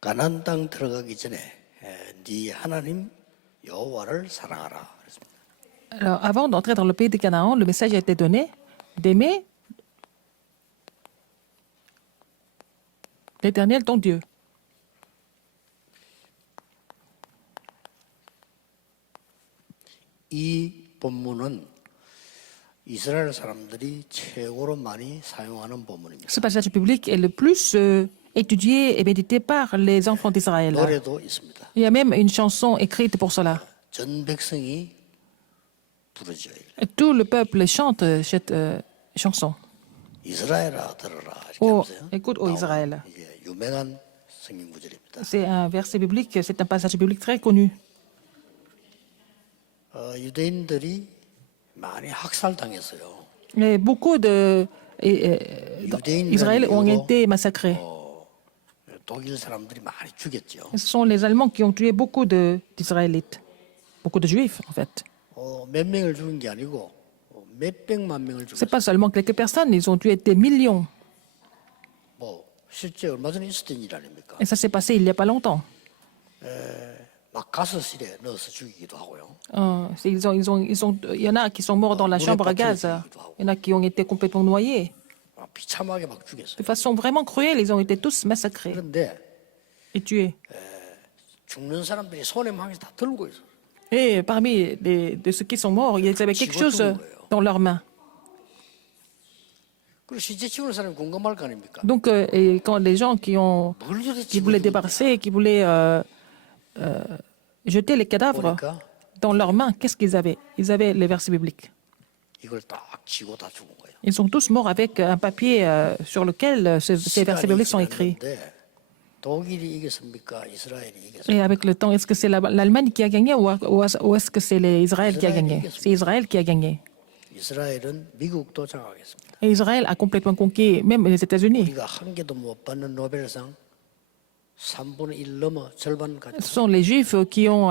가나안 땅 들어가기 전에 네 하나님 여호와를 사랑하라. 그랬습니다. Alors, avant d'entrer dans le pays de Canaan, le message a été donné d'aimer l'Éternel, ton Dieu. 이 본문은 이스라엘 사람들이 최고로 많이 사용하는 본문입니다. Ce passage biblique est le plus étudié et médité par les enfants d'Israël. 노래도 있습니다. Il y a même une chanson écrite pour cela. 전 백성이 부르죠. Tout le peuple chante cette chanson. 이스라엘아 들어라. 이렇게 Oh, 하면서요. écoute, ô Israël. 이게 유명한 성경 구절입니다. C'est un verset biblique, c'est un passage biblique très connu. 유대인들이 많이 학살당했어요. Mais beaucoup d'Israël ont été massacrés. 독일 사람들이 많이 죽였죠. Ce sont les Allemands qui ont tué beaucoup d'Israélites, beaucoup de Juifs en fait. 몇 명을 죽인 게 아니고 몇백만 명을 Ce n'est 죽였어요. pas seulement quelques personnes, ils ont tué des millions. 뭐 실제 얼마 전에 있었던 일 아닙니까? Et ça s'est passé il n'y a pas longtemps. 막 가스실에 넣어서 죽이기도 하고요. Il y en a qui sont morts dans la chambre à gaz. Il y en a qui ont été complètement noyés. 막 비참하게 막 죽였어요. De façon vraiment cruelle, ils ont été tous massacrés 그런데 et tués. 죽는 사람들이 손에 막 다 들고 있어요. Et parmi de ceux qui sont morts, ils avaient quelque chose dans leurs mains. 그리고 시체 치우는 사람이 공감할 거 아닙니까? Donc, et quand les gens qui 뭘 저리 voulaient débarrasser, qui voulaient jeter les cadavres 보니까 dans leurs mains, qu'est-ce qu'ils avaient? Ils avaient les versets bibliques. 이걸 딱 쥐고 다 죽은 거예요. Ils sont tous morts avec un papier sur lequel ces versets bibliques sont écrits. 지났는데 독일이 이겼습니까? 이스라엘이 이겼습니까? Et avec le temps, est-ce que c'est l'Allemagne qui a gagné ou est-ce que c'est Israël qui a gagné? C'est Israël qui a gagné. 이스라엘은 미국도 장악했습니다. Et Israël a complètement conquis même les États-Unis. 우리가 한 개도 못 받는 노벨상 3분의 1 넘어 절반 가지고 Ce sont les Juifs qui ont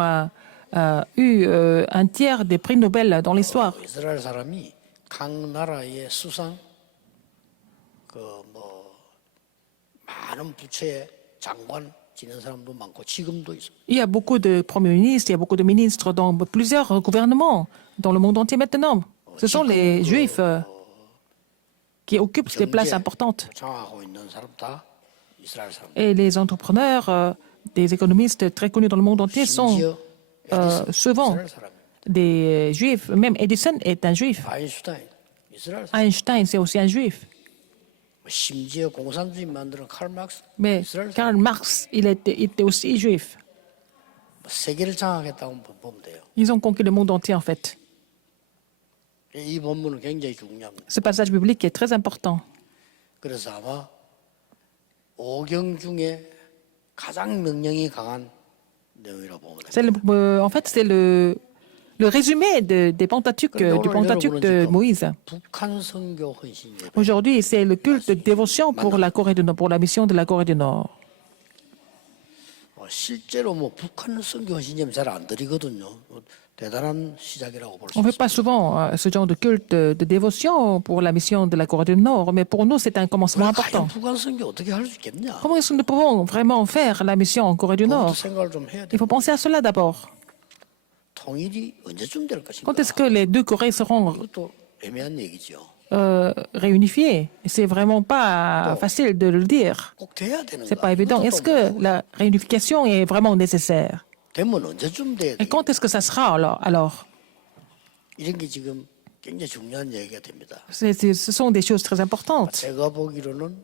eu un tiers des prix Nobel dans l'histoire. 이스라엘 사람이 각 나라의 수상 뭐 많은 부처의 장관 지낸 사람도 많고 지금도 있습니다. Il y a beaucoup de premiers ministres, il y a beaucoup de ministres dans plusieurs gouvernements dans le monde entier maintenant. Ce sont les Juifs qui occupent des places importantes. 장악하고 있는 사람 다 이스라엘 사람. Et les entrepreneurs, des économistes très connus dans le monde entier sont 심지어 에디슨 souvent 이스라엘 사람이에요. des Juifs. Même Edison est un Juif. 아인슈타인 이스라엘 사람. Einstein, c'est aussi un Juif. 심지어 공산주의 만드는 칼 막스 Mais 이스라엘 사람. Karl Marx, il était aussi Juif. 세계를 장악했다고 보면 돼요. Ils ont conquis le monde entier en fait. 이 본문은 굉장히 중요합니다. Ce passage biblique est très important. 그래서 아마 오경 중에 가장 명령이 강한 내용이라고 보면 돼요. En fait, c'est le résumé des Pentateuques, du Pentateuque de Moïse. 북한 선교 헌신 예배. Aujourd'hui, c'est le culte de dévotion pour la Corée du Nord, pour la mission de la Corée du Nord. 실제로 뭐 북한 선교 헌신 예배 잘 안 드리거든요. 대단한 시작이라고 볼 수 On ne fait 있습니다. pas souvent ce genre de culte de dévotion pour la mission de la Corée du Nord, mais pour nous, c'est un commencement important. 과연 북한 선교 어떻게 할 수 있겠냐? Comment est-ce que nous pouvons vraiment faire la mission en Corée du 그것도 Nord? 생각을 좀 해야 Il 돼요. faut penser à cela d'abord. 통일이 언제쯤 될 것인가? Quand est-ce que les deux Corées seront 그것도 애매한 얘기죠. réunifiées? C'est vraiment pas facile de le dire. 꼭 돼야 되는가? C'est pas évident. 이것도 Est-ce 또 que la réunification est vraiment nécessaire? 되면 언제쯤 돼야 Et 돼? quand est-ce que ça sera alors? 이런 게 지금 굉장히 중요한 얘기가 됩니다. Ce sont des choses très importantes. 제가 보기로는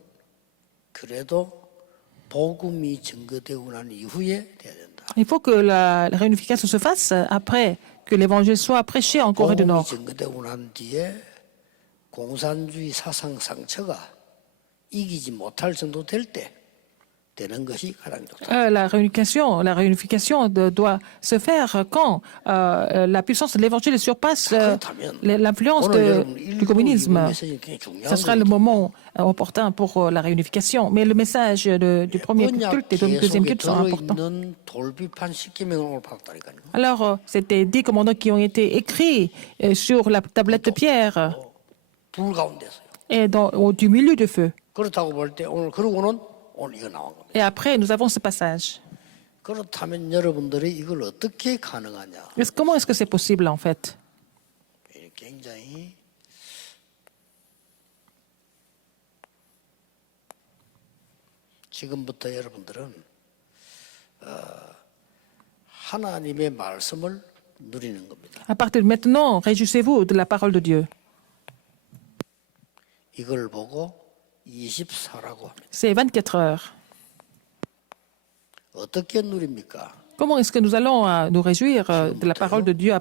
그래도 복음이 증거되고 난 이후에 돼야 된다. Il faut que la réunification se fasse après que l'évangile soit prêché en Corée du 복음이 Nord. 증거되고 난 뒤에 공산주의 사상 상처가 이기지 못할 정도 될 때 되는 것이 가장 좋다. La réunification doit se faire quand la puissance de l'évangile surpasse l'influence du communisme. Ce sera le moment opportun pour la réunification. Mais le message du premier culte et du deuxième culte sont importants. 돌비판 10계명을 오늘 받았다니까요. Alors, c'était 10 commandements qui ont été écrits sur la tablette de pierre 불 가운데서요. et du milieu du feu. 그렇다고 볼 때 오늘 그러고는 오늘 이거 나온 겁니다. Et après, nous avons ce passage. 그렇다면 여러분들이 이걸 어떻게 가능하냐? Comment est-ce que c'est possible, en fait? 굉장히 지금부터 여러분들은 하나님의 말씀을 누리는 겁니다. À partir de maintenant, réjouissez-vous de la parole de Dieu. 이걸 보고 24라고 합니다. C'est 24 heures. 어떻게 누립니까? Comment est-ce que nous allons nous réjouir de la parole de Dieu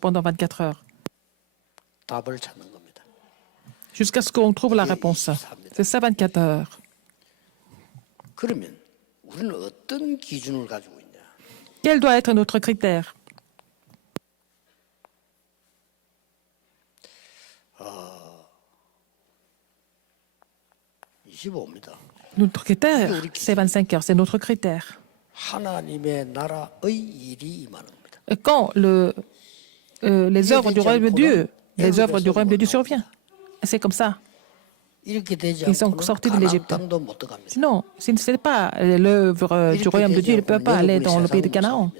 pendant 24 heures? 답을 찾는 겁니다. Jusqu'à ce qu'on trouve la réponse. C'est ça, 24 heures. 그러면 우리는 어떤 기준을 가지고 있냐? Quel doit être notre critère? 25입니다. Notre critère, c'est 25 heures. C'est notre critère. 하나님의 나라의 일이 임하는 겁니다. Et quand les œuvres du royaume de Dieu, les œuvres du royaume de Dieu surviennent. C'est comme ça. 이렇게 되지 Ils sont 않고는 sortis de 가나안 l'Égypte. 땅도 못 들어갑니다. Sinon, si ce n'est pas l'œuvre du royaume de Dieu, il ne peut pas aller dans le pays de Canaan.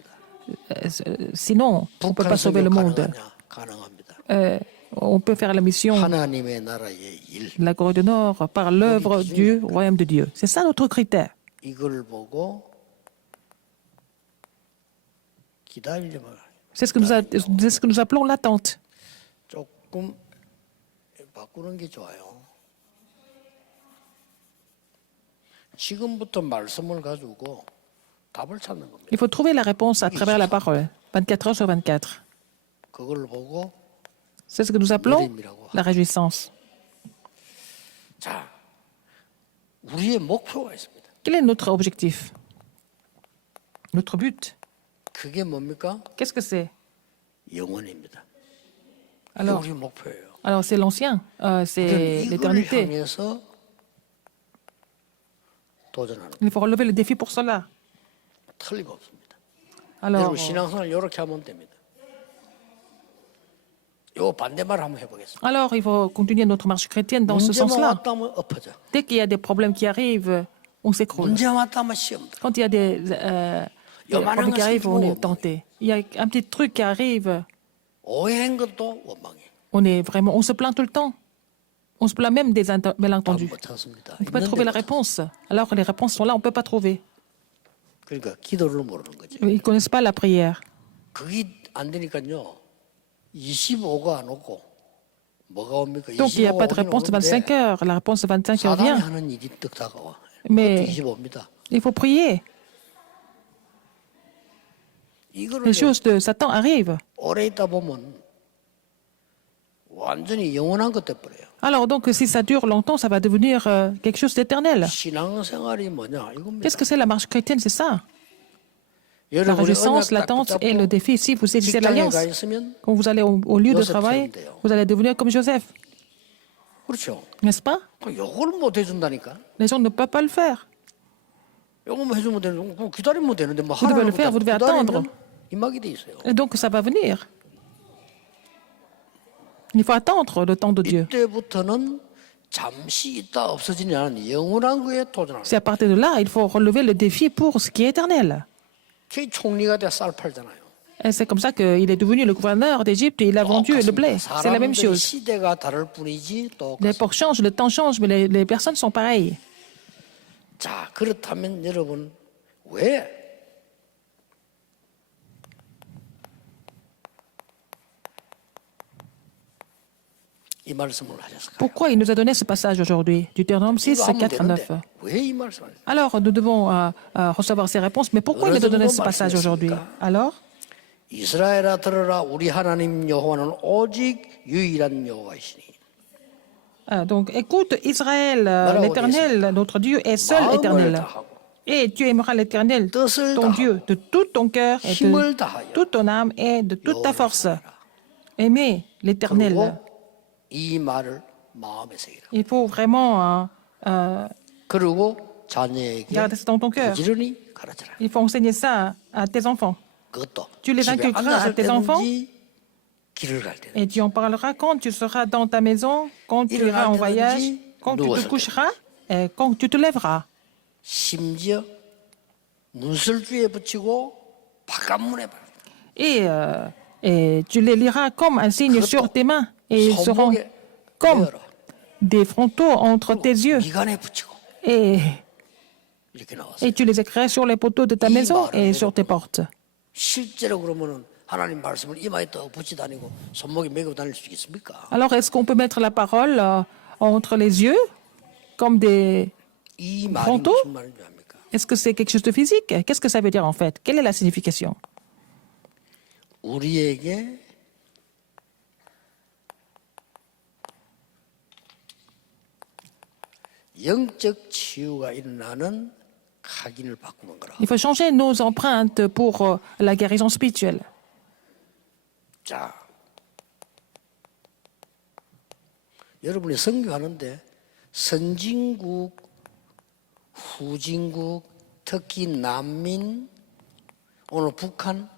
Sinon, on ne peut pas sauver le monde. 가능합니다. On peut faire la mission 하나님의 나라의 일 de la Corée du Nord par l'œuvre du royaume de Dieu. C'est ça notre critère. 이걸 보고 기다리려면 C'est ce que nous appelons l'attente. 조금 바꾸는 게 좋아요. 지금부터 말씀을 가지고 답을 찾는 겁니다. Il faut trouver la réponse à travers la parole. 24 heures sur 24. 그걸 보고 C'est ce que nous appelons la réjouissance. 자, 우리의 목표가 있습니다. Quel est notre objectif? Notre but? 그게 뭡니까? Qu'est-ce que c'est? 영원입니다. 이게 Alors, 우리 목표예요. c'est l'ancien, c'est 이걸 l'éternité. 향해서 도전하는 Il faut relever le défi pour cela. 틀리가 없습니다. Alors, 여러분 신앙생활 이렇게 하면 됩니다. 요 반대말 한번 해보겠습니다. alors, il faut continuer notre marche chrétienne dans ce 문제만 sens-là. 왔다 하면 엎어져. Dès qu'il y a des problèmes qui arrivent, on s'écroule. 문제만 왔다 하면 시험 들어. Quand il y a des problèmes qui arrivent, on est tenté. Il y a un petit truc qui arrive, 오해한 것도 원망해. on se plaint tout le temps. On se plaint même des malentendus. 못 찾습니다. On ne peut pas trouver la réponse. Alors que les réponses sont là, on ne peut pas trouver. 그러니까 기도를 모르는 거죠. Ils ne connaissent pas la prière. 그게 안 되니까요. 25가 안 오고 뭐가 옵니까? Donc il n'y a pas de réponse de 25 heures. La réponse de 25 heures 사단이 vient. 하는 일이 떡 다가와. Mais 25입니다. il faut prier. 이거를 Les choses de Satan arrivent. 오래 있다 보면 완전히 영원한 것 돼버려요. Alors donc si ça dure longtemps, ça va devenir quelque chose d'éternel. 신앙생활이 뭐냐 이겁니다. Qu'est-ce que c'est la marche chrétienne? C'est ça. La 여러분이 réjouissance, 언약 딱 l'attente et le 붙잡고 défi. Si vous saisissez 직장에 l'alliance, 가 있으면 quand vous allez au lieu de travail, vous allez devenir comme Joseph. 그렇죠. N'est-ce pas? 요걸 못 해준다니까. Les gens ne peuvent pas le faire. 요거만 해주면 되는 거 기다리면 되는데 뭐 Vous devez le faire, vous devez attendre. 임하게 돼 있어요. Et donc ça va venir. Il faut attendre le temps de Dieu. 이때부터는 잠시 있다 없어지지 않은 영원한 거에 도전하는 C'est à partir de là, il faut relever le défi pour ce qui est éternel. 그 총리가 돼 쌀 팔잖아요. Et c'est comme ça qu'il est devenu le gouverneur d'Égypte et il a vendu le blé. C'est la même 사람들의 chose. 시대가 다를 뿐이지 또. L'époque change, le temps change, mais les personnes sont pareilles. 자 그렇다면 여러분 왜 이 말씀을 하셨을까요? Pourquoi il nous a donné ce passage aujourd'hui, Deutéronome 6, 이거 하면 4, 9? 되는데 왜이 말씀을? Alors, nous devons recevoir ces réponses, mais pourquoi il nous a donné ce passage aujourd'hui? Alors, 이스라엘아 들으라 우리 하나님 여호와는 오직 유일한 여호와이시니. donc, écoute, Israël, l'Éternel, notre Dieu, est seul 마음을 éternel. 다하고 Et tu aimeras l'Éternel, 뜻을 ton 다하고 Dieu, de tout ton cœur, et 힘을 de 다하여 toute ton âme et de toute ta force. Aimez l'Éternel. 그리고 이 말을 마음에 새기라. Il faut vraiment 그리고 자녀에게 garder ça dans ton cœur. 부지런히 가르쳐라. Il faut enseigner ça à tes enfants. 그것도 Tu les 집에 inculqueras à 앉았을 tes enfants 때든지 길을 갈 때든지 et tu en parleras quand tu seras dans ta maison, quand tu iras en voyage, quand tu te coucheras et quand tu te lèveras. 심지어 문설주에 붙이고 바깥문에 발. Et tu les liras comme un signe sur tes mains et ils seront 손목에 comme 메어라. des frontaux entre tes yeux. 미간에 붙이고 Et, 이렇게 나왔어요. et tu les écriras sur les poteaux de ta maison et sur tes portes. 실제로 그러면은 하나님 말씀을 이마에 떡 붙이 다니고 손목에 메고 다닐 수 있습니까? Alors, est-ce qu'on peut mettre la parole entre les yeux comme des 이 말이 frontaux? 무슨 말인 줄 압니까? Est-ce que c'est quelque chose de physique? Qu'est-ce que ça veut dire en fait? Quelle est la signification? 우리에게 영적 치유가 일어나는 각인을 바꾸는 거라. Il faut changer nos empreintes pour la guérison spirituelle. 자, 여러분이 선교하는데 선진국, 후진국, 특히 난민, 오늘 북한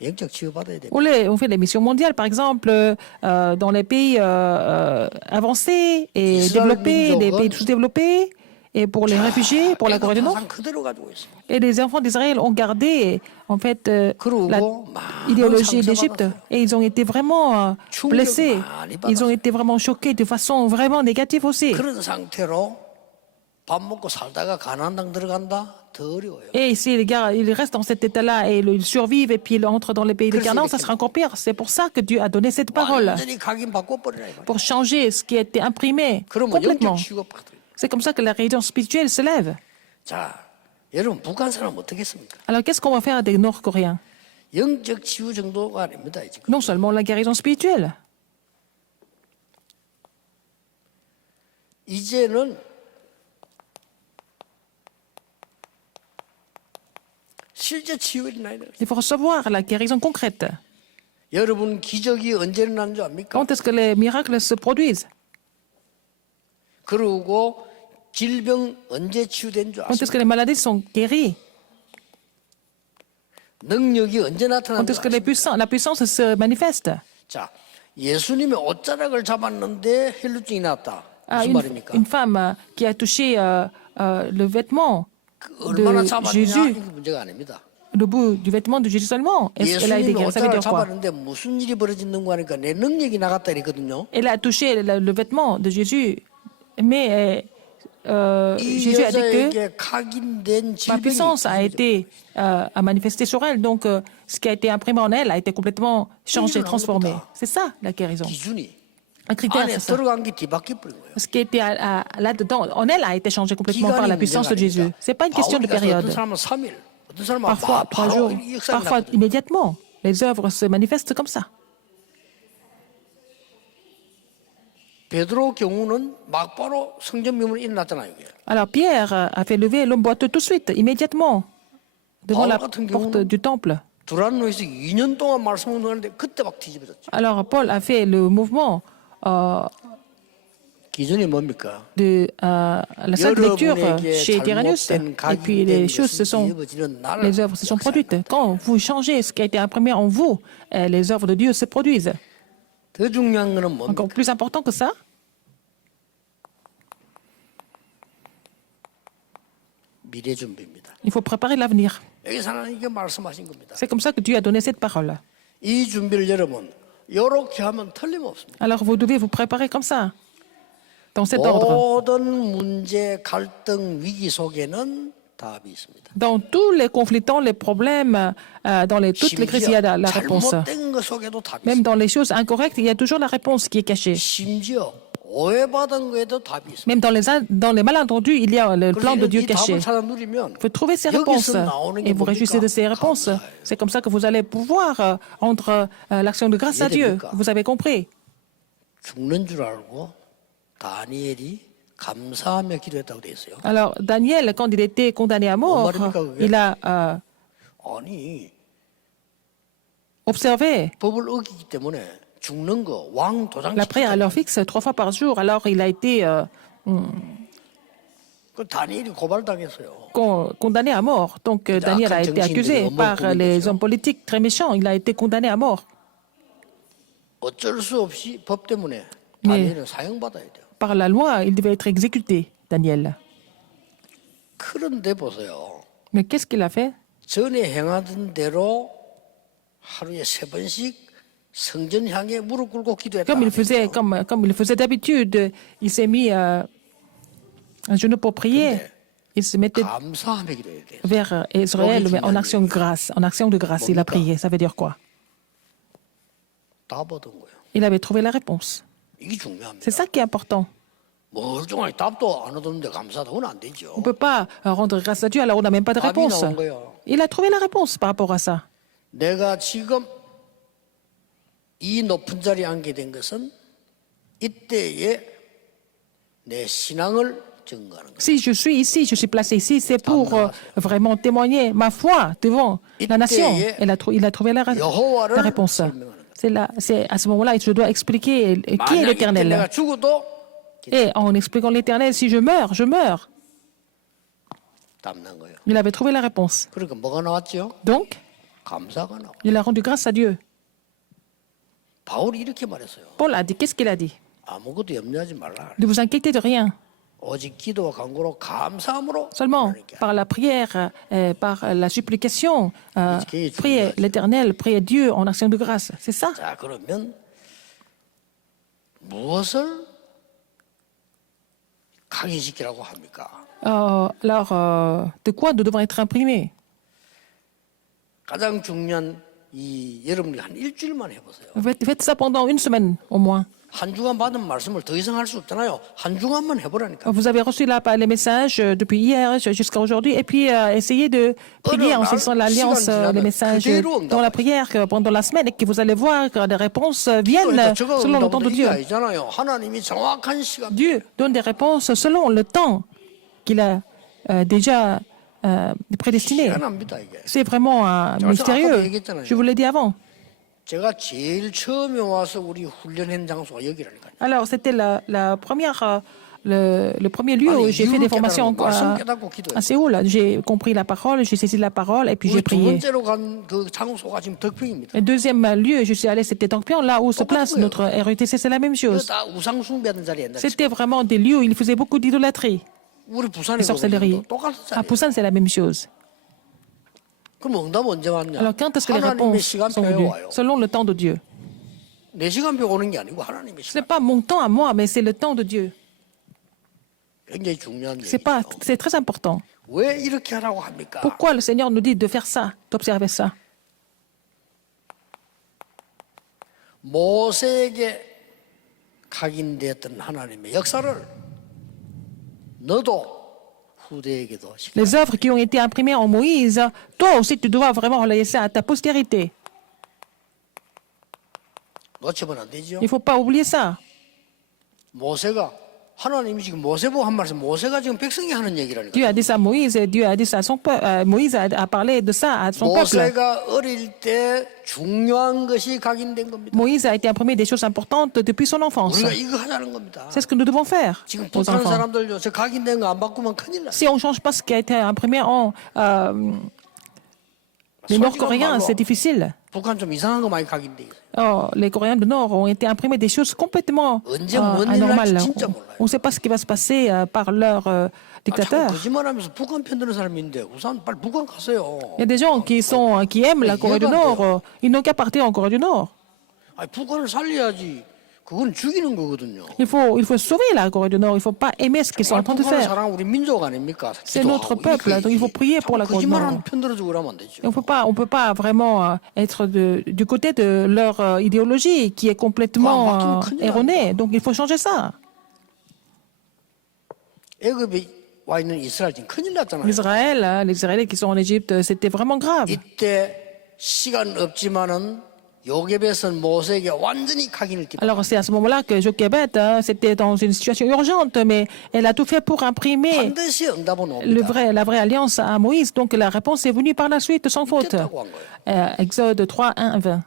영적 치유 받아야 됩니다. On fait des missions mondiales, par exemple, dans les pays avancés et développés, les pays sous-développés, et pour les réfugiés, pour la Corée du Nord. 항상 그대로 가지고 있어요. Et les enfants d'Israël ont gardé, en fait, la 그러고 많은 idéologie 상처 d'Égypte. 받았어요. Et ils ont été vraiment blessés. 많이 Ils ont 받았어요. été vraiment choqués de façon vraiment négative aussi. 그런 상태로 밥 먹고 살다가 가나안 땅 들어간다 더 어려워요. Et si les gars, ils restent dans cet état-là et ils survivent et puis ils entrent dans les pays de Canaan, ça sera encore pire. C'est pour ça que Dieu a donné cette parole, 완전히 각인 바꿔버리라 이거예요. pour changer ce qui a été imprimé 그러면 complètement. 영적 치유가 받아요. C'est comme ça que la religion spirituelle se lève. 자, 여러분 북한 사람 어떻겠습니까? Alors qu'est-ce qu'on va faire des Nord-Coréens? 영적 치유 정도가 아닙니다. 지금. Non seulement la guérison spirituelle. 이제는 실제 치유가 일어나야 돼요. Il faut recevoir la guérison concrète. 여러분 기적이 언제 일어나는 줄 압니까? Quand est-ce que les miracles se produisent? 그러고 질병 언제 치유된 줄 Quand est-ce que 아십니까? les maladies sont guéries? 능력이 언제 나타난 Quand 줄 est-ce que 아십니까? la puissance se manifeste? 자, 예수님이 옷자락을 잡았는데 혈루증이 났다. Ah, 무슨 말입니까? une femme qui a touché le vêtement 얼마나 de 잡았냐 Jésus, 이게 문제가 아닙니다. le bout du vêtement de Jésus seulement, est-ce qu'elle a été 예수님이 guérie? Ça veut 옷자락을 dire quoi? 잡았는데 무슨 일이 벌어지는 거 하니까 내 능력이 나갔다 이랬거든요. Elle a touché le vêtement de Jésus, mais 이 Jésus a dit que 여자에게 각인된 ma 질병이 puissance a été a manifesté sur elle, donc ce qui a été imprimé en elle a été complètement changé, transformé. C'est ça la guérison. 기준이 Un critère, 안에 c'est ça. 들어간 게 뒤바뀌어 버린 거예요. Ce qui était là-dedans, en elle a été changé complètement par la puissance de Jésus. C'est pas une question de 어떤 période. 사람은 3일, 어떤 사람은 Parfois 3 바로 jours, 이 역사가 parfois 나거든요. immédiatement. Les œuvres se manifestent comme ça. 베드로 경우는 막바로 성전 미문이 일어났잖아요. 이게. Alors Pierre a fait lever l'homme boiteux tout de suite, immédiatement, devant la Paul 같은 porte 경우는 du temple. 두란노에서 2년 동안 말씀을 듣는데 그때 막 뒤집어졌죠. Alors Paul a fait le mouvement 기준이 뭡니까? de la salle de lecture 여러분에게 chez Tyrannus. 잘못된 Et puis 각인된 les choses 것이 se sont, 뒤집어지는 날 les œuvres se sont produites. Quand vous changez ce qui a été imprimé en vous, les œuvres de Dieu se produisent. 더 중요한 거는 뭡니까? Encore plus important que ça, 미래 준비입니다. il faut préparer l'avenir. 여기서 하나님께 말씀하신 겁니다. C'est comme ça que Dieu a donné cette parole. 이 준비를 여러분 이렇게 하면 틀림없습니다. Alors vous devez vous préparer comme ça, dans cet ordre. 모든 문제, 갈등, 위기 속에는 답이 있습니다. Dans tous les conflits, les problèmes, dans toutes les crises, il y a la réponse. 잘못된 것 속에도 답이 Même 있습니다. dans les choses incorrectes, il y a toujours la réponse qui est cachée. 심지어 오해받은 거에도 답이 있습니다. Même dans les malentendus, il y a le plan de 그래서 Dieu 이 caché. 답을 찾아 누리면 Il faut trouver ces réponses 여기서 나오는 et 게 vous réjouissez de ces 뭡니까? réponses. 감사해요. C'est comme ça que vous allez pouvoir rendre l'action de grâce à Dieu. 이해됩니까? Vous avez compris? 죽는 줄 알고 다니엘이 감사하며 기도했다고 돼 있어요. Alors, Daniel, quand il était condamné à mort, 말입니까, 그게? il a 아니 observé 법을 어기기 때문에 죽는 거 왕 도장 la prière à l'heure fixe 3 fois par jour. Alors, il a été 그 다니엘이 고발당했어요. condamné à mort. Donc, Daniel a été accusé par les hommes politiques très méchants. Il a été condamné à mort. 어쩔 수 없이 법 때문에 네. 다니엘은 사형받아야 돼요. Par la loi, il devait être exécuté, Daniel. 그런데 보세요. Mais qu'est-ce qu'il a fait? 전에 행하던 대로 하루에 3번씩 성전 향해 무릎 꿇고 기도했다. Comme il faisait d'habitude, il s'est mis à genoux pour prier. Il se mettait 감사함의 기도해야 돼요. vers Israël mais en action de grâce. En action de grâce, il a prié. Ça veut dire quoi? 답 얻은 거예요. Il avait trouvé la réponse. 이게 중요합니다. C'est ça qui est important. 멀쩡하게 답도 안 얻었는데 감사하다. 그건 안 되죠. On ne peut pas rendre grâce à Dieu alors on n'a même pas de 답이 réponse. 나온 거예요. Il a trouvé la réponse par rapport à ça. 내가 지금 이 높은 자리에 앉게 된 것은 이때에 내 신앙을 증거하는 거예요. Si je suis ici, je suis placé ici, c'est pour vraiment témoigner ma foi devant la nation. Il a trouvé la réponse. C'est à ce moment-là que je dois expliquer qui est 만약 이때 l'Éternel. 내가 죽어도 Et en expliquant l'Éternel, si je meurs, je meurs. 답 난 거예요. Il avait trouvé la réponse. 그러니까 뭐가 나왔죠? Donc, 감사가 나와. il a rendu grâce à Dieu. 바울이 이렇게 말했어요. Paul a dit, qu'est-ce qu'il a dit? 아무것도 염려하지 말라. Ne vous inquiétez de rien. 오직 기도와 간구로 감사함으로 Seulement 하나님께 par la prière, par la supplication, priez l'Éternel, priez Dieu en action de grâce. C'est ça. 자, 그러면 무엇을 각인시키라고 합니까? Alors, de quoi nous devons être imprimés? 가장 중요한 이 여러분이 한 일주일만 해보세요. Faites ça pendant une semaine au moins. 한 주간 받은 말씀을 더 이상 할 수 없잖아요. 한 주간만 해보라니까. Vous avez reçu les messages depuis hier jusqu'à aujourd'hui et puis essayez de prier en saisissant l'alliance, les messages dans la prière pendant la semaine et que vous allez voir que les réponses viennent selon le temps de Dieu. 아니잖아요. 하나님이 정확한 시간. Dieu donne des réponses selon le temps qu'il a déjà prédestiné. 희한합니다 이게. C'est vraiment mystérieux. Je vous l'ai dit avant. 제가 제일 처음에 와서 우리 훈련한 장소가 여기라니까요. Alors, c'était le premier lieu où j'ai fait des formations à Séoul. J'ai compris la parole, j'ai saisi la parole et puis j'ai 우리 두 prié. 번째로 간 그 장소가 지금 덕평입니다. Le deuxième lieu, je suis allé, c'était Tongpyeong, là où se place notre RUTC, c'est la même 이거 chose. 다 우상 숭배하는 자리 옛날에. C'était vraiment des lieux où il faisait beaucoup d'idolâtrie, 우리 부산에 de sorcellerie. 똑같은 À 자리. Busan, c'est la même chose. 그럼 응답 언제 왔냐? Alors, quand est-ce que les 하나님의 réponses sont 시간표에 venues? 와요. Selon le temps de Dieu. 내 시간표 오는 게 아니고 하나님의 Ce n'est 시간. pas mon temps à moi, mais c'est le temps de Dieu. 굉장히 중요한 C'est 얘기죠. très important. 왜 이렇게 하라고 합니까? Pourquoi le Seigneur nous dit de faire ça, d'observer ça? 모세에게 각인되었던 하나님의 역사를 너도 후대에게도 시켜. Les œuvres qui ont été imprimées en Moïse, toi aussi tu dois vraiment relayer ça à ta postérité. 놓치면 안 되죠. Il ne faut pas oublier ça. 모세가 하나님이 지금 모세 보고 한 말씀, 모세가 지금 백성이 하는 얘기라니까. Dieu a dit ça à Moïse et Dieu a dit ça à son peuple. Moïse a parlé de ça à son peuple. 모세가 어릴 때 중요한 것이 각인된 겁니다. Moïse a été imprimé des choses importantes depuis son enfance. 우리가 이거 하자는 겁니다. C'est ce que nous devons faire 지금 aux 북한 enfants. 사람들요, 저 각인된 거 안 바꾸면 큰일 나. Si on ne change pas ce qui a été imprimé en les Nord-Coréens, c'est difficile. 북한 좀 이상한 거 많이 각인돼 있어요. Oh, les Coréens du Nord ont été imprimés des choses complètement anormales. On ne sait pas ce qui va se passer par leur 아, 자꾸 dictateur. 거짓말하면서 북한 편드는 사람이 있는데 우선 빨리 북한 가세요. Il y a des gens qui aiment la Corée du Nord. Ils n'ont qu'à partir en Corée du Nord. 아니, 북한을 살려야지. 그건 죽이는 거거든요. Il faut sauver la Corée du Nord. Il ne faut pas aimer ce qu'ils sont en train de 북한을 faire. 사랑하는 우리 민족 아닙니까? C'est notre peuple, donc il faut prier pour la Corée du Nord. 거짓말하는 편들어주고 그러면 안 되죠. Et on peut pas vraiment être du côté de leur idéologie qui est complètement erronée. Donc il faut changer ça. 애굽에 와 있는 이스라엘 지금 큰일 났잖아요. L'Israël, les Israéliens qui sont en Égypte, c'était vraiment grave. 이때 시간 없지만은 요게벳은 모세에게 완전히 각인을 띠. Alors c'est à ce moment-là que Jochebed, c'était dans une situation urgente, mais elle a tout fait pour imprimer 반드시 응답은 옵니다. la vraie alliance à Moïse. Donc la réponse est venue par la suite sans faute. 됐다고 한 거예요. Exode 3, 1, 20.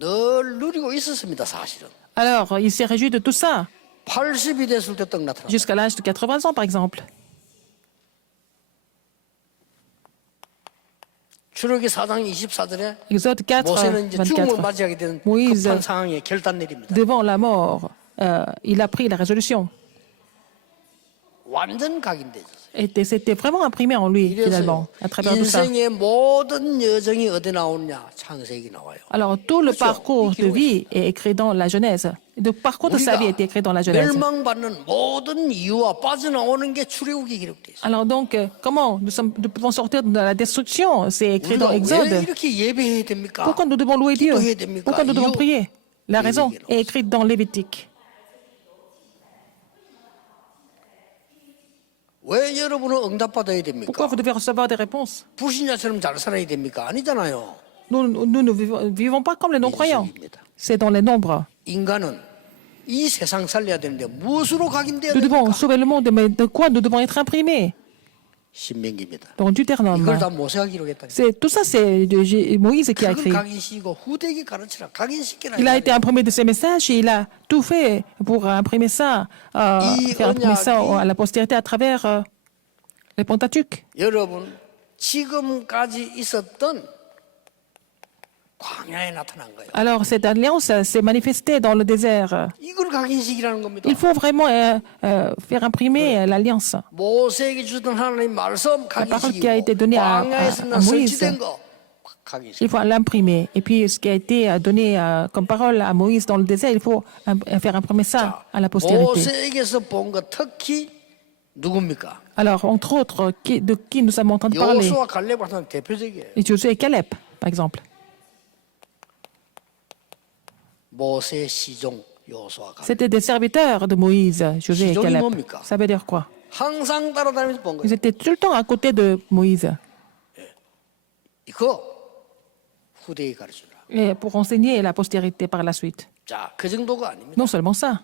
늘 누리고 있었습니다, 사실은. Alors il s'est réjoui de tout ça, 80이 됐을 때 떡 나타났어요. jusqu'à l'âge de 80 ans par exemple. 출애굽기 4장 24절에 Exode 4, 모세는 이제 죽음을 24. 맞이하게 된 모이세. 급한 상황에 결단 내립니다. Devant la mort, il a pris la résolution. 완전 각인돼 있었어요. C'était vraiment imprimé en lui, finalement, à travers tout ça. 인생의 모든 여정이 어디 나오느냐? 창세기 나와요. Alors, tout le 그렇죠? parcours de vie est écrit dans la Genèse. Le parcours de sa vie est écrit dans la Genèse. 멸망받는 모든 이유와 빠져나오는 게 출애굽기 기록돼 있어요. Alors donc, comment nous pouvons sortir de la destruction? C'est écrit dans 우리가 왜 Exode. 이렇게 예배해야 됩니까? Pourquoi nous devons louer Dieu? 기도해야 됩니까? Pourquoi nous devons 이유- prier? La raison Lévitique. est écrite dans Lévitique. 왜 여러분은 응답받아야 됩니까? Pourquoi vous devez recevoir des réponses? 불신자처럼 잘 살아야 됩니까? 아니잖아요. Nous ne vivons pas comme les non-croyants. 인생입니다. C'est dans les nombres. 인간은 이 세상 살려야 되는데 무엇으로 각인돼야 Nous devons 됩니까? sauver le monde, mais de quoi nous devons être imprimés? 신명기입니다. Dans Deutéronome. 이걸 다 모세가 기록했다. Tout ça, c'est Moïse qui a 그걸 écrit. 각인시키고 후대에게 가르치라. 각인시키라. Il a été imprimé de ces messages et il a tout fait pour imprimer ça, faire imprimer ça à la postérité à travers les Pentateuques. 여러분 지금까지 있었던 광야에 나타난 거예요. Alors, cette alliance s'est manifestée dans le désert. 이걸 각인시키라는 겁니다. Il faut vraiment faire imprimer l'alliance. 모세에게 주던 하나님 말씀 parole qui a été 각인시키고 donnée 광야에서 à Moïse. 설치된 거 각인시키고 Il faut l'imprimer. Et puis, ce qui a été donné comme parole à Moïse dans le désert, il faut faire imprimer ça à la postérité. 모세에게서 본 거 특히 누굽니까? Alors, entre autres, de qui nous sommes en train de parler? 여호수아 갈렙 같은 대표적이에요. Et Josué et Caleb, par exemple. 모세 시종 여호수아 갈렙 C'était des serviteurs de Moïse, Josué et 시종이 Caleb. 뭡니까? Ça veut dire quoi? 항상 따라다니면서 본 Ils 거예요. étaient tout le temps à côté de Moïse 이거 후대에 가르쳐라. et pour enseigner la postérité par la suite. 자, 그 정도가 아닙니다. Non seulement ça,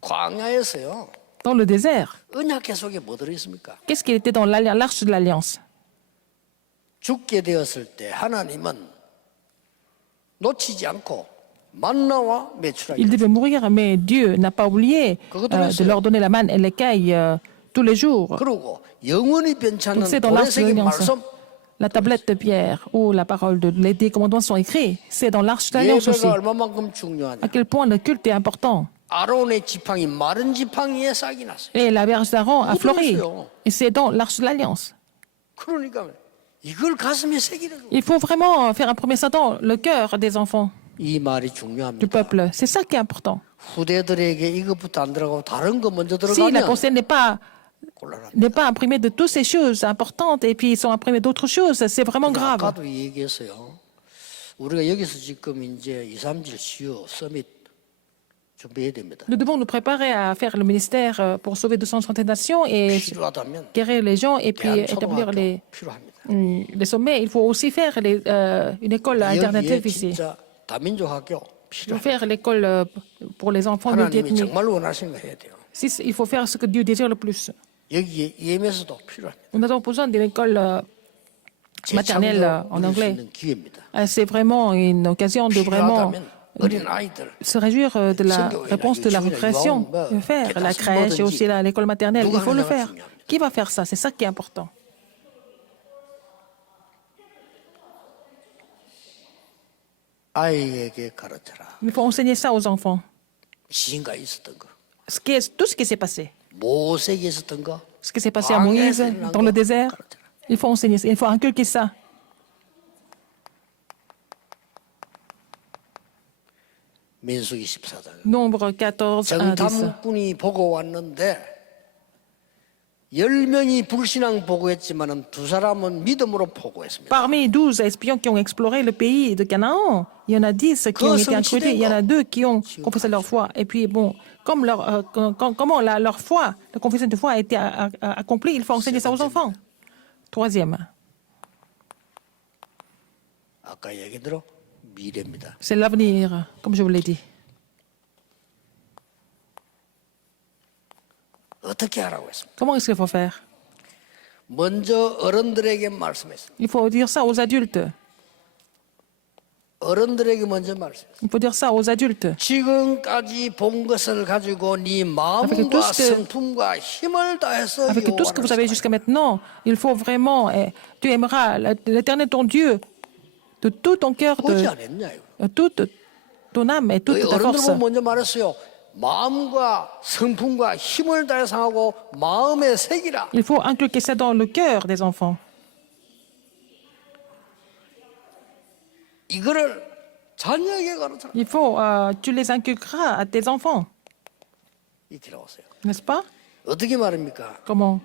광야에서요. dans le désert, 언약궤 속에 뭐 들어있습니까? qu'est-ce qui était dans l'arche de l'Alliance? 죽게 되었을 때 하나님은 놓치지 않고 만나와 메추라기. Ils devaient mourir, mais Dieu n'a pas oublié de leur donner la manne et l'écaille tous les jours. 그리고 영원히 변치 않는 Donc c'est dans l'arche de 보혜색의 l'Alliance. 말씀. La tablette de pierre où la parole de les 10 commandements sont écrits, c'est dans l'arche de l'Alliance aussi. 예배가 얼마만큼 중요하냐. À quel point le culte est important. 아론의 지팡이 마른 지팡이 위에 싹이 났어요. Et la verge d'Aaron a fleuri. 그렇죠. Et c'est dans l'arche de l'Alliance. 그러니까 이걸 가슴에 새기는 Il faut vraiment faire imprimer ça dans le cœur des enfants 이 말이 du 중요합니다. peuple. C'est ça qui est important. 후대들에게 이것부터 안 들어가고 다른 거 먼저 Si la 들어가면 pensée n'est pas imprimée de toutes ces choses importantes et puis ils sont imprimés d'autres choses, c'est vraiment grave. 아까도 얘기했어요. 우리가 여기서 지금 이제 2, 3일 시효 서밋 준비해야 됩니다. Nous devons nous préparer à faire le ministère pour sauver 230 nations et 필요하다면 guérir les gens et puis 대한 établir 초등학교 필요합니다. les sommets. Il faut aussi faire une école alternative 여기에 ici. 진짜 다민족 학교 Il faut 필요합니다. faire l'école pour les enfants 하나님이 multiethniques. 정말 원하시는 거 해야 돼요. Il faut faire ce que Dieu désire le plus. 여기에 EMS도 필요합니다. Nous avons besoin d'une école maternelle en 누릴 수 anglais. 있는 기회입니다. C'est vraiment une occasion de vraiment 필요하다면 어린 아이들 se réjouir de la réponse de la récréation, de faire la crèche et aussi l'école maternelle. Il faut le faire. Qui va faire ça? C'est ça qui est important. 아이에게 가르쳐라. Il faut enseigner ça aux enfants. 지금까지 있었던 거, Tout ce qui s'est passé. 모세에게 있었던 거, Ce qui s'est passé à Moïse dans le désert. Il faut enseigner ça. Il faut inculquer ça. 민수기 14장. Nombre 14, 1, 10. 정탐꾼이 보고 왔는데 10명이 불신앙 보고했지만은 2사람은 믿음으로 보고했습니다. Parmi 12 espions qui ont exploré le pays de Canaan, il y en a 10 qui ont été incrédules, il y en a 2 qui ont confessé leur foi. Et puis, bon, comme comment leur foi, la confession de foi a été accomplie, il faut enseigner ça aux enfants. Troisième, 아까 얘기대로 미래입니다. c'est l'avenir, comme je vous l'ai dit. 어떻게 하라고 했습니까? Comment est-ce qu'il faut faire? 먼저 어른들에게 말씀했습니다. Il faut dire ça aux adultes. 어른들에게 먼저 말씀했습니다. Il faut dire ça aux adultes. 지금까지 본 것을 가지고 네 마음과 성품과 힘을 다해서 Avec tout ce que vous avez jusqu'à maintenant, il faut vraiment, tu aimeras l'Éternel ton Dieu de tout ton cœur, 보지 않았냐 이거. toute ton âme et toute ta 어른들 force. 보고 먼저 말했어요. 마음과 성품과 힘을 다해서 하고 마음에 새기라. Il faut inculquer ça dans le cœur des enfants. 이거를 자녀에게 가르쳐라. Il faut, tu les inculqueras à tes enfants, 이렇게 나왔어요. n'est-ce pas? 어떻게 말입니까? Comment?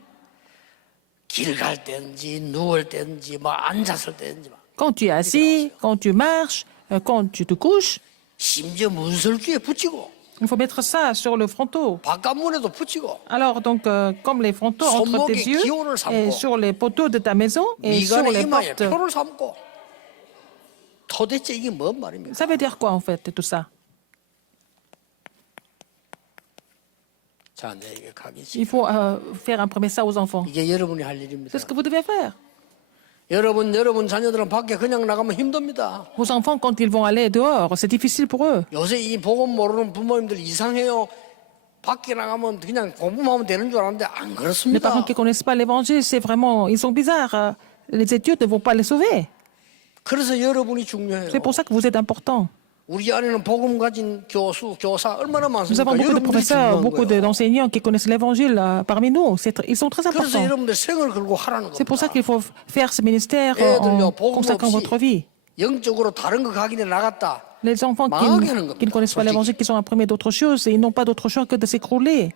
길 갈 때든지 누울 때든지 막 앉았을 때든지 막 Quand tu es assis, quand tu marches, quand tu te couches, 심지어 문설주에 붙이고 il faut mettre ça sur le fronteau. 바깥문에도 붙이고 Alors, donc, comme les frontaux entre tes yeux, et sur les poteaux de ta maison, et sur 미간의 les 이마에 portes. 표를 삼고 도대체 이게 뭔 말입니까? Ça veut dire quoi, en fait, tout ça? 자녀에게 가르치라. Il faut faire imprimer ça aux enfants. 이게 여러분이 할 일입니다. C'est ce que vous devez faire. 여러분 자녀들은 밖에 그냥 나가면 힘듭니다. Vos enfants, quand ils vont aller dehors, c'est difficile pour eux. 요새 이 복음 모르는 부모님들 이상해요. 밖에 나가면 그냥 공부하면 되는 줄 알았는데 안 Les 그렇습니다. parents qui ne connaissent pas l'évangile, c'est vraiment, ils sont bizarres. Les études ne vont pas les sauver. 그래서 여러분이 중요해요. C'est pour ça que vous êtes important. 우리 안에는 복음 가진 교수, 교사 얼마나 Nous 많습니까? avons beaucoup de 여러분들이 professeurs, 중요한 beaucoup 거예요. d'enseignants qui connaissent l'évangile parmi nous. Ils sont très 그래서 importants. 여러분들 생을 걸고 하라는 C'est pour ça 겁니다. qu'il faut faire ce ministère 애들요 en 복음 consacrant 없이 votre vie. 영적으로 다른 거 가기 전에 나갔다. Les enfants 망하게 하는 qui ne 겁니다. connaissent pas 솔직히. l'évangile, qui sont imprimés d'autre chose, ils n'ont pas d'autre choix que de s'écrouler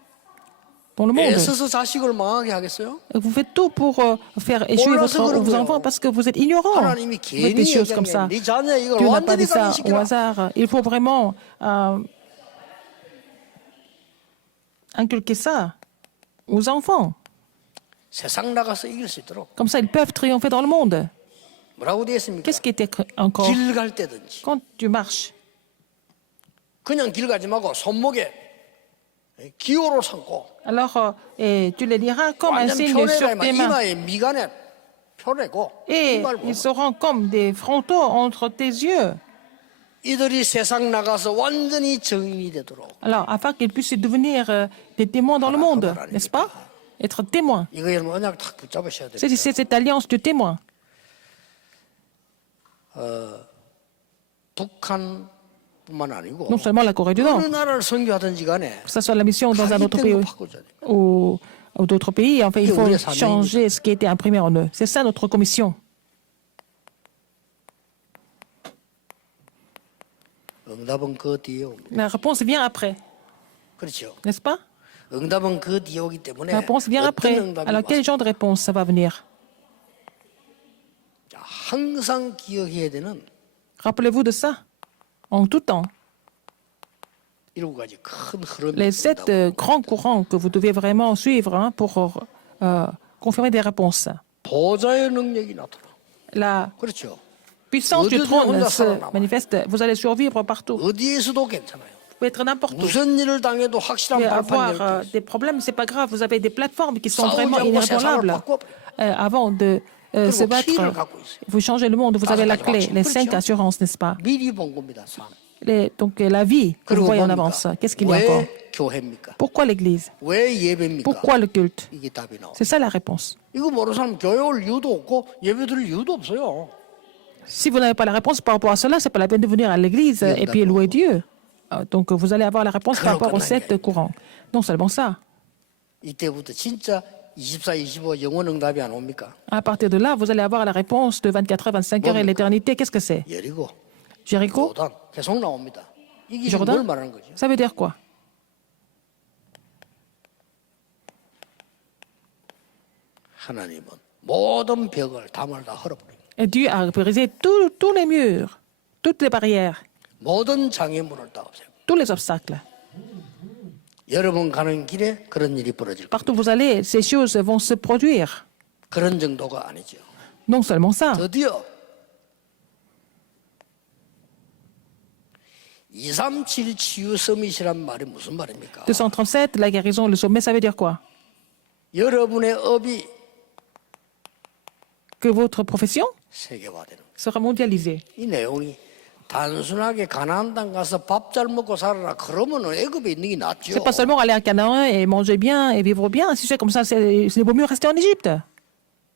dans le monde. 애써서 자식을 망하게 하겠어요? Vous faites tout pour faire échouer vos enfants parce que vous êtes ignorants. 하나님이 Vous faites 괜히 des choses comme ça. 얘기하는 네 자녀 이걸 Dieu n'a pas 완전히 dit ça au 각인시키라. hasard. Il faut vraiment inculquer ça aux enfants. 세상 나가서 이길 수 있도록 Comme ça, ils peuvent triompher dans le monde. 뭐라고 되어 있습니까? Qu'est-ce qui était encore 길 갈 때든지 quand tu marches? 그냥 길 가지 말고 손목에 기호로 삼고 Alors, et tu les liras comme un 완전 signe 표내가 sur tes mains. 이마에 미간에 표내고 Et 이마를 ils 보고 seront comme des frontaux entre tes yeux. 이들이 세상 나가서 완전히 정인이 되도록 Alors, afin qu'ils puissent devenir des témoins dans le monde, n'est-ce pas? Être témoins. 이거 여러분 언약 탁 붙잡으셔야 돼요. C'est cette alliance du témoin. 북한뿐만 아니고 Non seulement la Corée du Nord, 어느 나라를 선교하든지 간에 que ce soit la mission dans un autre 각인된 pays 거 바꿔줘야 돼요. ou d'autres pays, enfin, il Oui, faut oui, ça changer ce qui a été imprimé en eux. C'est ça notre commission. 응답은 그 뒤에 옵니다. La réponse vient après, 그렇죠. n'est-ce pas? 응답은 그 뒤에 오기 때문에 La réponse vient 어떤 après. 응답이 Alors, quel 왔습니까? genre de réponse ça va venir? 자, 항상 기억해야 되는 Rappelez-vous de ça. En tout temps, 7가지 큰 흐름이 les 7 있습니다. grands courants que vous devez vraiment suivre pour confirmer des réponses. 보좌의 능력이 나타나. La 그렇죠. puissance du 어디든 trône 혼자 se 살아남아. manifeste. Vous allez survivre partout. 어디에서도 괜찮아요. Vous pouvez être n'importe où. 무슨 일을 당해도 Vous 확실한 pouvez 발판 avoir 열기. des problèmes, c'est pas grave. Vous avez des plateformes qui sont 싸우지 vraiment 않고 세상을 inébranlables. 바꿔버려. Avant de se 그리고 battre, 키를 갖고 있어요. vous changez le monde. Vous avez la 가지 clé, 확신. les 5 그렇죠? assurances, n'est-ce pas? 미리 본 겁니다. 삶. Donc la vie que vous 그리고 voyez en 뭡니까? avance. Qu'est-ce qu'il y a encore? 왜 교회입니까? Pourquoi l'Église? 왜 예배입니까? Pourquoi le culte? 이게 답이 나와. C'est ça la réponse. 이거 모르는 사람 교회 올 이유도 없고 예배 드릴 이유도 없어요. Si vous n'avez pas la réponse par rapport à cela, c'est pas la peine de venir à l'église et puis louer Dieu. Donc vous allez avoir la réponse par rapport aux 7 courants. Non seulement ça. 이때부터 진짜 24, 25 영원 응답이 안 옵니까? À partir de là, vous allez avoir la réponse de 24 heures, 25 heures et l'éternité. Qu'est-ce que c'est? 여리고, Jéricho? 요단 계속 나옵니다. 이게 지금 뭘 Jourdain? 말하는 거죠? Ça veut dire quoi? 하나님은 모든 벽을 담을 다 헐어버립니다. Et Dieu a brisé tous les murs, toutes les barrières, 모든 장애물을 다 없애고 tous les obstacles. 여러분 가는 길에 그런 일이 벌어질 겁니다. Partout où vous allez, ces choses vont se produire. 그런 정도가 아니죠. Non seulement ça. 드디어 237 치유 서밋이란 말이 무슨 말입니까? 237, la guérison, le sommet, ça veut dire quoi? 여러분의 업이 Que votre profession 세계화되는 거예요. sera mondialisée. 이 내용이 단순하게 가나안 땅 가서 밥 잘 먹고 살아라 그러면은 애굽에 있는 게 낫죠. C'est pas seulement aller à Canaan et manger bien et vivre bien. Si c'est comme ça, c'est vaut mieux rester en Égypte.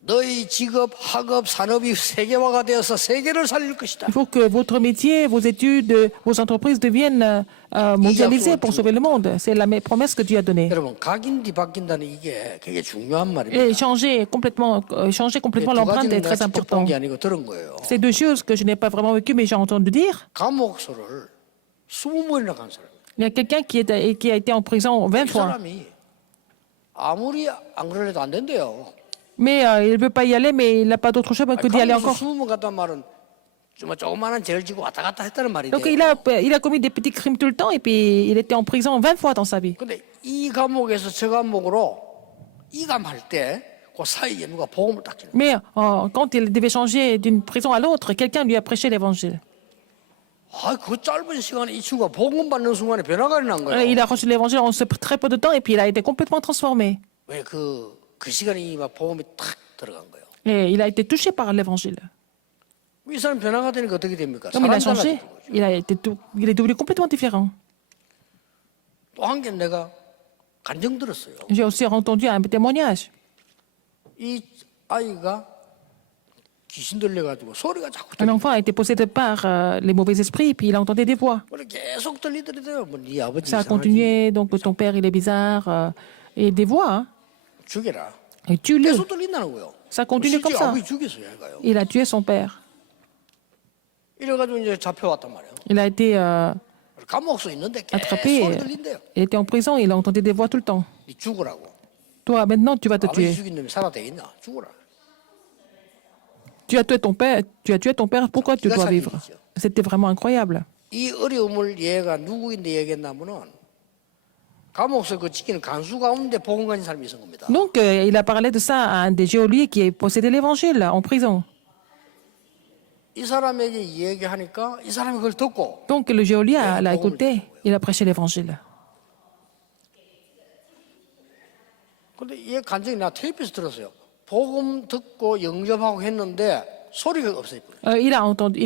너희 직업, 학업, 산업이 세계화가 되어서 세계를 살릴 것이다. Il faut que votre métier, vos études, vos entreprises deviennent mondialisées pour sauver le monde. C'est la promesse que Dieu a donnée. 여러분 각인이 바뀐다는 이게 굉장히 중요한 Et 말입니다. changer complètement 두 l'empreinte 가지는 est 내가 très 직접 본 important. 게 아니고 들은 거예요. C'est deux choses que je n'ai pas vraiment vécues, mais j'ai entendu dire. 감옥소를 20번이나 간 사람. Il y a quelqu'un qui a été en prison 20 이 fois. 사람이 아무리 안 그래도 안 된대요. Mais il ne veut pas y aller, mais il n'a pas d'autre choix que d'y aller 감옥소 encore. 20번 갔단 말은 좀 조그마한 죄를 지고 왔다 갔다 했다는 말이에요. Donc il a commis des petits crimes tout le temps et puis il était en prison 20 fois dans sa vie. 근데 이 감옥에서 저 감옥으로 이감할 때 그 사이에 누가 복음을 딱 주는 거예요. Mais quand il devait changer d'une prison à l'autre, quelqu'un lui a prêché l'évangile. 그 짧은 시간에 이 친구가 복음 받는 순간에 변화가 일어난 거예요. Il a reçu l'évangile en très peu de temps et puis il a été complètement transformé. 왜 그 시간에 막 복음이 탁 들어간 거예요. Et il a été touché par l'évangile. 이 사람 변화가 되니까 어떻게 됩니까? Comme il a 사람 changé, 달라지는 거죠. il est devenu complètement différent. 또 한 개 내가 간증 들었어요. J'ai aussi entendu un témoignage. 이 아이가 귀신 들려가지고 소리가 자꾸 Un 들려. enfant a été possédé par les mauvais esprits et puis il entendait des voix. 그래 계속 들리더라고요. 뭐네 아버지 Ça a 이상하지. continué, donc ton père il est bizarre et des voix. Hein. 죽여라. Et tue-le. 계속 들린다는 거예요. Ça continue comme 실제 ça. 아버지 죽였어요, 얘가요. Il a tué son père. 이래가지고 이제 잡혀왔단 말이에요. Il a été 감옥소 있는데 계속 attrapé. 소리 들린대요. Il était en prison, il entendait des voix tout le temps. 네 죽으라고. Toi, maintenant, tu vas te 아버지 tuer. 죽인 놈이 살아 되겠냐? 죽어라. Tu as tué ton père, pourquoi tu dois vivre? C'était vraiment incroyable. 이 어려움을 얘가 누구인데 얘기했냐면은 감옥서 그 지키는 간수 가운데 복음 가진 사람이 있은 겁니다. Donc, il a parlé de ça à un des geôliers qui possédait l'évangile en prison. 이 사람에게 얘기하니까 이 사람이 그걸 듣고 Donc, le geôlier l'a écouté, il a prêché l'évangile. 근데 얘 간증이 나 테이프에서 들었어요. 복음 듣고 영접하고 했는데 소리가 없어요. Il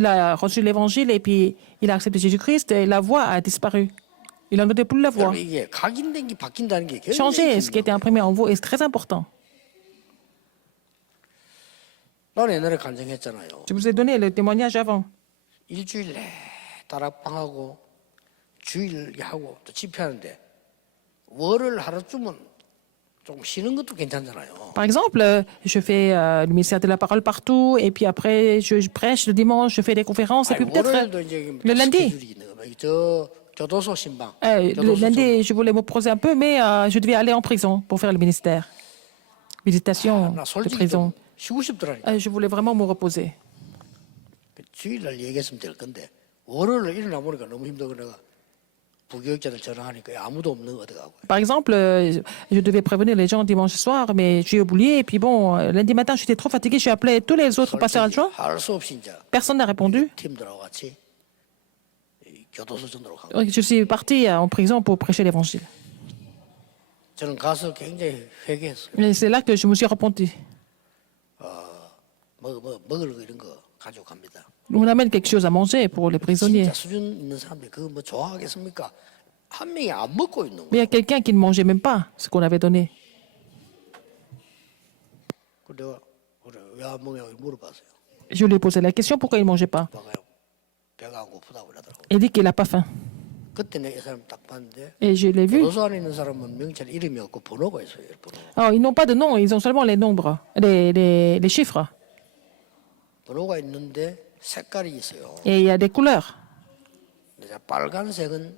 a reçu l'évangile et puis il a accepté Jésus-Christ et la voix a disparu. Il n'entendait plus la voix. 여러분, 이게 각인된 게 바뀐다는 게 굉장히 Changer ce qui était 중요해요. imprimé en vous est très important. 나는 옛날에 간증했잖아요. Je vous ai donné le témoignage avant. 일주일 내 다락방하고 주일하고 또 집회하는데 월을 하루쯤은 좀 쉬는 것도 괜찮잖아요. Par exemple, je fais le ministère de la parole partout et puis après je prêche le dimanche, je fais des conférences et puis peut-être 월요일도 이제 le lundi. 스케줄이 있는 거예요. 저 교도소 신방. Le 교도소 lundi, je voulais me poser un peu, mais je devais aller en prison pour faire le ministère. Visitation 나 de 솔직히 prison. 좀 쉬고 싶더라니까. Je voulais vraiment me reposer. 주일날 얘기했으면 될 건데 월요일날 일어나 보니까 너무 힘들고 내가 부교육자들 전화하니까 아무도 없는 거 어떡하고. Par exemple, je devais prévenir les gens dimanche soir, mais j'ai oublié. Et puis bon, lundi matin, j'étais trop fatigué. J'ai appelé tous les autres pasteurs adjoints. 할수 없이 이제 Personne n'a répondu. 팀들하고 같이 이 교도소 전으로 가고. Donc, je suis parti en prison pour prêcher l'évangile. 저는 가서 굉장히 회개했어요. Et c'est là que je me suis repenti. 먹을 거 이런 거 가지고 갑니다. On amène quelque chose à manger pour les prisonniers. 진짜 수준 있는 사람들이 그거 뭐 좋아하겠습니까? 한 명이 안 먹고 있는 Mais il y 거예요. a quelqu'un qui ne mangeait même pas ce qu'on avait donné. 그 내가 그래 왜 안 먹냐고 물어봤어요. Je lui ai posé la question pourquoi il ne mangeait pas. 봐가요. 배가 안 고프다고 그러더라고. Il dit qu'il n'a pas faim. 그때 내가 이 사람 딱 봤는데 Et je l'ai vu. 교도소 안에 있는 사람은 명찰 이름이 없고 번호가 있어요. 번호. Alors, ils n'ont pas de nom, ils ont seulement les nombres, les chiffres. 번호가 있는데 색깔이 있어요. Et il y a des couleurs. 근데 빨간색은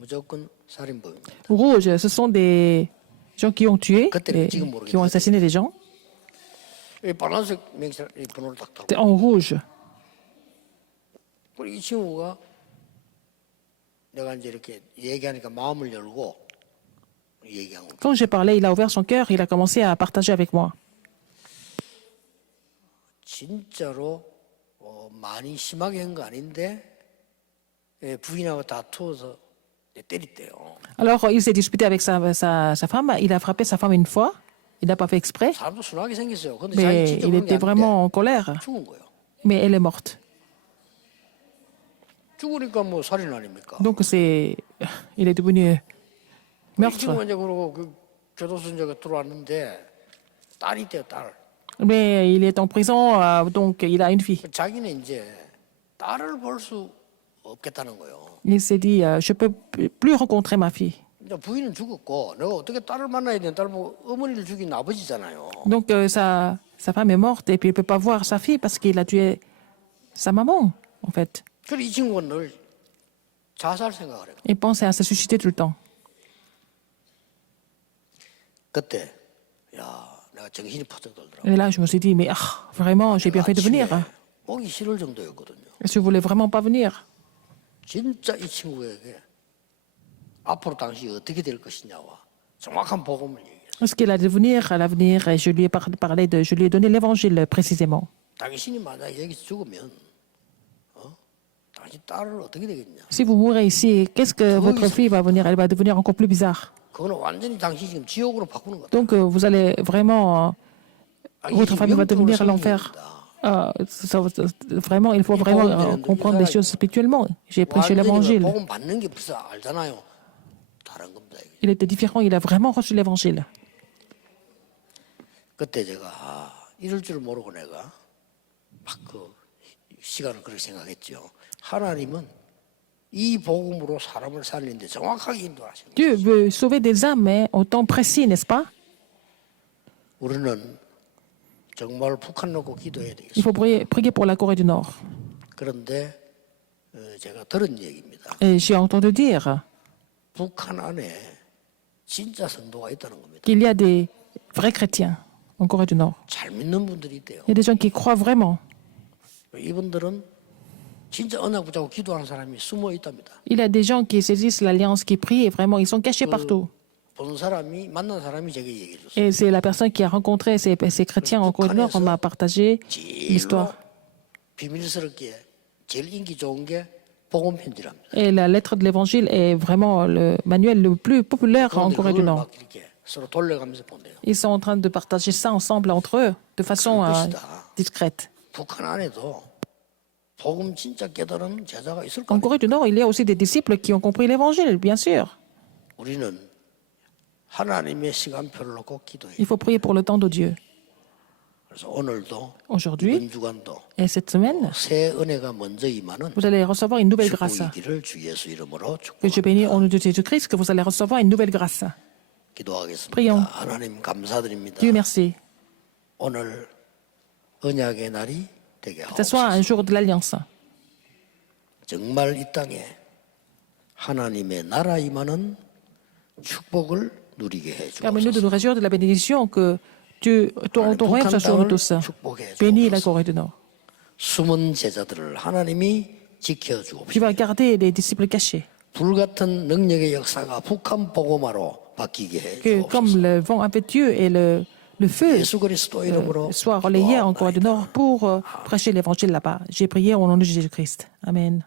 무조건 살인범입니다. Rouge, ce sont des gens qui ont tué, 지금 qui ont assassiné des gens. 이 빨간색 명찰 이 번호를 딱 C'est 타고 en rouge. 그리고 이 친구가 내가 이제 이렇게 얘기하니까 마음을 열고 얘기한 거. Quand j'ai parlé, il a ouvert son cœur, il a commencé à partager avec moi. 진짜로 많이 심하게 한 거 아닌데 부인하고 다투어서 때렸대요. Alors, il s'est disputé avec sa femme, il a frappé sa femme une fois, il n'a pas fait exprès, 사람도 순하게 생겼어요. 근데 자기 mais 진짜 il 그런 게 était vraiment en 아닌데 colère. 죽은 거예요. Mais elle est morte. 죽으니까 뭐 살인 아닙니까? Donc, il est devenu 이 meurtre. 친구가 이제 그러고 그 교도소 이제 들어왔는데 딸이 있대요, 딸. Mais il est en prison, donc il a une fille. 자기는 이제 딸을 볼 수 없겠다는 거예요. Il s'est dit, je peux plus rencontrer ma fille. 이제 부인은 죽었고 내가 어떻게 딸을 만나야 되는 딸 보고 어머니를 죽인 아버지잖아요. Donc sa femme est morte et puis il ne peut pas voir sa fille parce qu'il a tué sa maman, en fait. 그래서 이 친구는 늘 자살 생각을 해요. Il pense à se suicider tout le temps. 그때 야 내가 정신이 퍼져 돌더라고. Et là, je me suis dit, mais vraiment, j'ai bien fait de venir. 오기 싫을 정도였거든요. Je ne voulais vraiment pas venir. 진짜 이 친구에게 앞으로 당신이 어떻게 될 것이냐와 정확한 복음을 얘기했어요. Ce qu'il a devenir à l'avenir, et je lui ai parlé je lui ai donné l'évangile précisément. 당신이 만약 여기서 죽으면 당신 딸은 어떻게 되겠냐? Si vous mourrez ici, qu'est-ce que votre fille va venir? Elle va devenir encore plus bizarre. 그거는 완전히 당신 지금 지옥으로 바꾸는 거다. Donc vous allez vraiment, votre famille va devenir l'enfer. Vraiment, il faut vraiment comprendre les choses spirituellement. J'ai prêché l'évangile. 복음 받는 게 벌써 알잖아요. 다른 겁니다. Il était différent, il a vraiment reçu l'évangile. 그때 제가 이럴 줄 모르고 내가 막 그 시간을 그렇게 생각했죠. 하나님은 이 복음으로 사람을 살리는데 정확하게 인도하시는 거예요. Dieu veut sauver des âmes, mais au temps précis, n'est-ce pas? 우리는 정말 북한 놓고 기도해야 Il 되겠습니다. faut prier pour la Corée du Nord. 그런데 제가 들은 얘기입니다. Et j'ai entendu dire 북한 안에 진짜 성도가 있다는 겁니다. qu'il y a des vrais chrétiens en Corée du Nord. 잘 믿는 분들이 있대요. Il y a des gens qui croient vraiment. 이분들은 진짜 언약 붙잡고 기도하는 사람이 숨어 있답니다. Il y a des gens qui saisissent l'alliance, qui prient, et vraiment, ils sont cachés partout. 본 사람이 만난 사람이 제게 얘기해 줬어요. Et c'est la personne qui a rencontré ces chrétiens en Corée du Nord m'a partagé l'histoire. 비밀스럽게 제일 인기 좋은 게 복음 편지랍니다. Et la lettre de l'évangile est vraiment le manuel le plus populaire en Corée du 그걸 Nord. 막 이렇게 서로 돌려가면서 본대요. Ils sont en train de partager ça ensemble entre eux, de façon discrète. 북한 안에도 복음 진짜 깨달은 제자가 있을 En 거예요. Corée du Nord, il y a aussi des disciples qui ont compris l'évangile, bien sûr. 우리는 하나님의 시간표를 놓고 기도해요. Il faut prier pour le temps de Dieu. 그래서 오늘도 Aujourd'hui 이번 주간도 et cette semaine, 새 은혜가 먼저 임하는 vous allez recevoir une nouvelle grâce. 축복이기를 주 예수 이름으로 Que je bénis au nom de Jésus-Christ, que vous allez recevoir une nouvelle grâce. 기도하겠습니다. Prions. 하나님 감사드립니다. Dieu merci. 오늘 언약의 날이 되게 Que ce soit 하옵소서. un jour de l'Alliance. 정말 이 땅에 하나님의 나라 임하는 축복을 누리게 해 Permets-nous de 주옵소서. nous réjouir de la bénédiction que ton royaume soit sur nous tous. Bénis la Corée du Nord. 숨은 제자들을 하나님이 지켜 Tu 주옵소서. vas garder les disciples cachés. 불같은 능력의 역사가 북한 복음화로 바뀌게 해 Que comme 주옵소서. le vent impétueux et le feu 예수 그리스도 이름으로 soient relayés en Corée du Nord pour prêcher l'évangile là-bas. J'ai prié au nom de Jésus-Christ. Amen.